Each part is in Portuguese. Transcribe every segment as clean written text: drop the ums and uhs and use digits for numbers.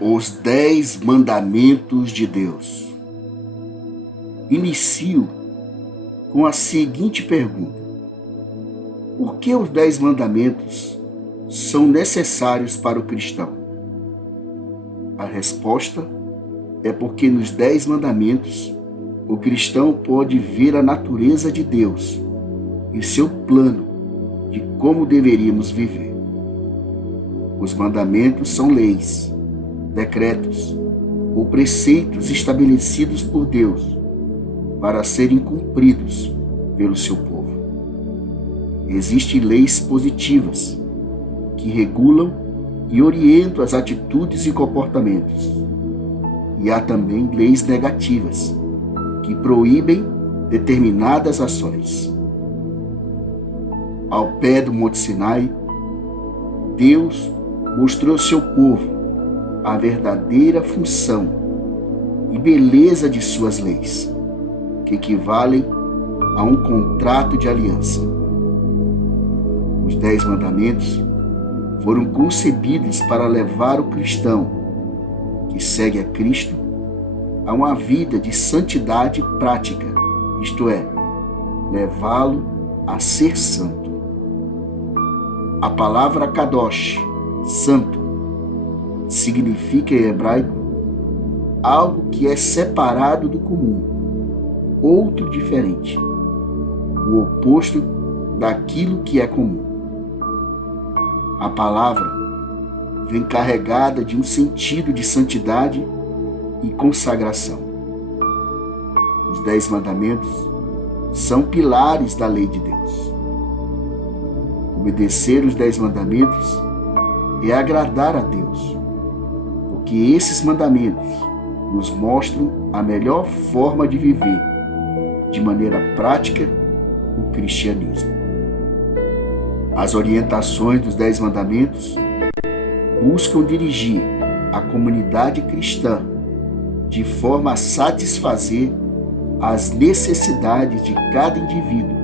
Os 10 mandamentos de Deus. Inicio com a seguinte pergunta: por que os 10 mandamentos são necessários para o cristão? A resposta é porque nos 10 mandamentos o cristão pode ver a natureza de Deus e seu plano de como deveríamos viver. Os mandamentos são leis, decretos ou preceitos estabelecidos por Deus para serem cumpridos pelo seu povo. Existem leis positivas que regulam e orientam as atitudes e comportamentos. E há também leis negativas que proíbem determinadas ações. Ao pé do Monte Sinai, Deus mostrou ao seu povo a verdadeira função e beleza de suas leis, que equivalem a um contrato de aliança. Os 10 mandamentos foram concebidos para levar o cristão que segue a Cristo a uma vida de santidade prática, isto é, levá-lo a ser santo. A palavra Kadosh, santo, significa em hebraico algo que é separado do comum, outro diferente, o oposto daquilo que é comum. A palavra vem carregada de um sentido de santidade e consagração. Os 10 mandamentos são pilares da lei de Deus. Obedecer os 10 mandamentos é agradar a Deus, porque esses mandamentos nos mostram a melhor forma de viver, de maneira prática, o cristianismo. As orientações dos 10 mandamentos buscam dirigir a comunidade cristã de forma a satisfazer as necessidades de cada indivíduo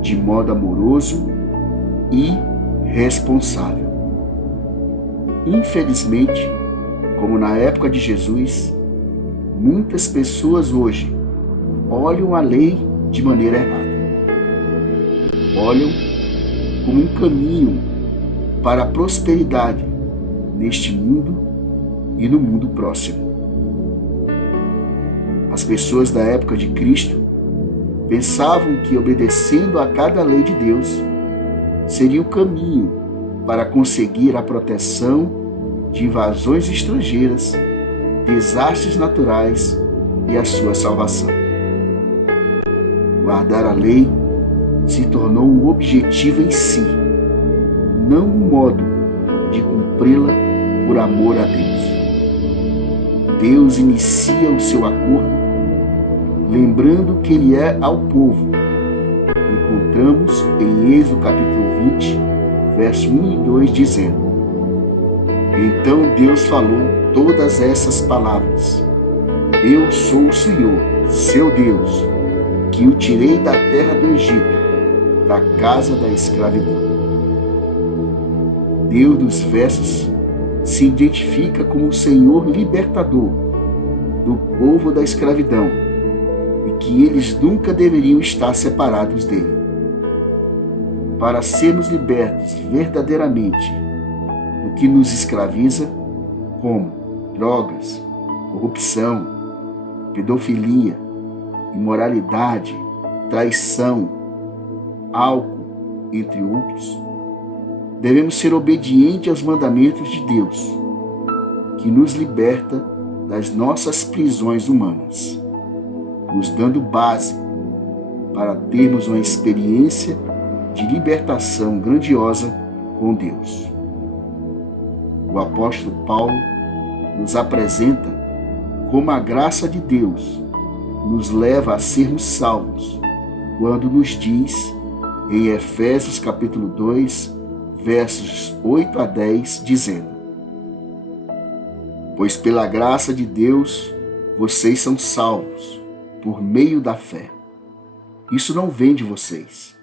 de modo amoroso e responsável. Infelizmente, como na época de Jesus, muitas pessoas hoje olham a lei de maneira errada. Olham como um caminho para a prosperidade neste mundo e no mundo próximo. As pessoas da época de Cristo pensavam que obedecendo a cada lei de Deus seria o caminho para conseguir a proteção de invasões estrangeiras, desastres naturais e a sua salvação. Guardar a lei se tornou um objetivo em si, não um modo de cumpri-la por amor a Deus. Deus inicia o seu acordo lembrando que Ele é ao povo. Encontramos em Êxodo capítulo 20, verso 1 e 2, dizendo: Então Deus falou todas essas palavras: Eu sou o Senhor, seu Deus, que o tirei da terra do Egito, da casa da escravidão. Deus dos versos se identifica como o Senhor libertador do povo da escravidão e que eles nunca deveriam estar separados dele. Para sermos libertos verdadeiramente do que nos escraviza, como drogas, corrupção, pedofilia, imoralidade, traição, álcool, entre outros, devemos ser obedientes aos mandamentos de Deus, que nos liberta das nossas prisões humanas, nos dando base para termos uma experiência de libertação grandiosa com Deus. O apóstolo Paulo nos apresenta como a graça de Deus nos leva a sermos salvos, quando nos diz em Efésios capítulo 2, versos 8 a 10, dizendo: Pois pela graça de Deus vocês são salvos, por meio da fé. Isso não vem de vocês,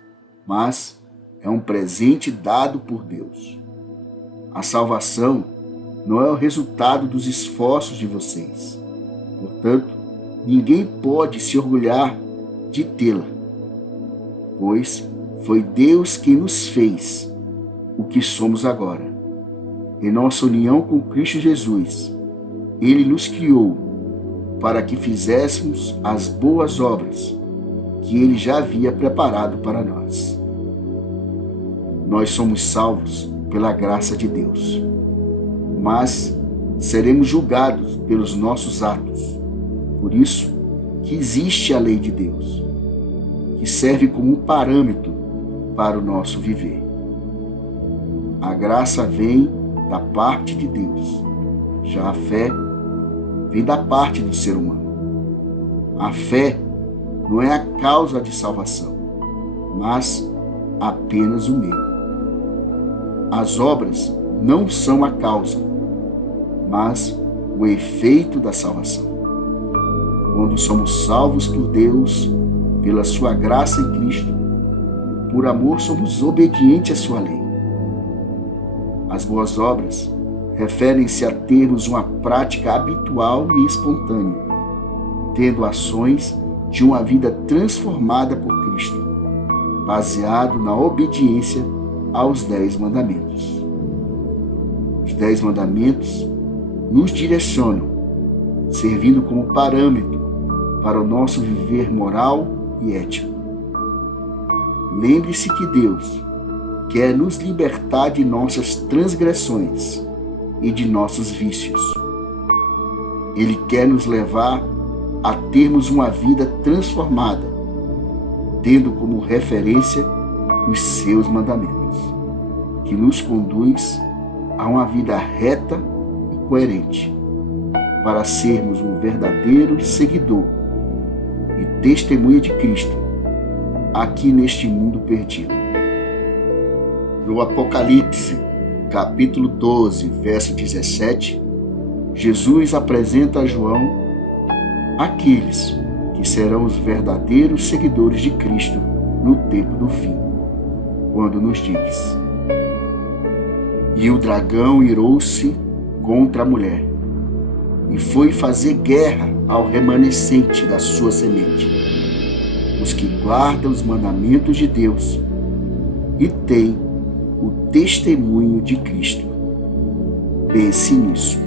mas é um presente dado por Deus. A salvação não é o resultado dos esforços de vocês. Portanto, ninguém pode se orgulhar de tê-la, pois foi Deus quem nos fez o que somos agora. Em nossa união com Cristo Jesus, Ele nos criou para que fizéssemos as boas obras que Ele já havia preparado para nós. Nós somos salvos pela graça de Deus, mas seremos julgados pelos nossos atos. Por isso que existe a lei de Deus, que serve como um parâmetro para o nosso viver. A graça vem da parte de Deus, já a fé vem da parte do ser humano. A fé não é a causa de salvação, mas apenas o meio. As obras não são a causa, mas o efeito da salvação. Quando somos salvos por Deus, pela sua graça em Cristo, por amor somos obedientes à sua lei. As boas obras referem-se a termos uma prática habitual e espontânea, tendo ações de uma vida transformada por Cristo, baseado na obediência aos 10 mandamentos. Os 10 mandamentos nos direcionam, servindo como parâmetro para o nosso viver moral e ético. Lembre-se que Deus quer nos libertar de nossas transgressões e de nossos vícios. Ele quer nos levar a termos uma vida transformada, tendo como referência os seus mandamentos, que nos conduz a uma vida reta e coerente, para sermos um verdadeiro seguidor e testemunha de Cristo aqui neste mundo perdido. No Apocalipse, capítulo 12, verso 17, Jesus apresenta a João aqueles que serão os verdadeiros seguidores de Cristo no tempo do fim, quando nos diz: "E o dragão irou-se contra a mulher, e foi fazer guerra ao remanescente da sua semente, os que guardam os mandamentos de Deus e têm o testemunho de Cristo." Pense nisso.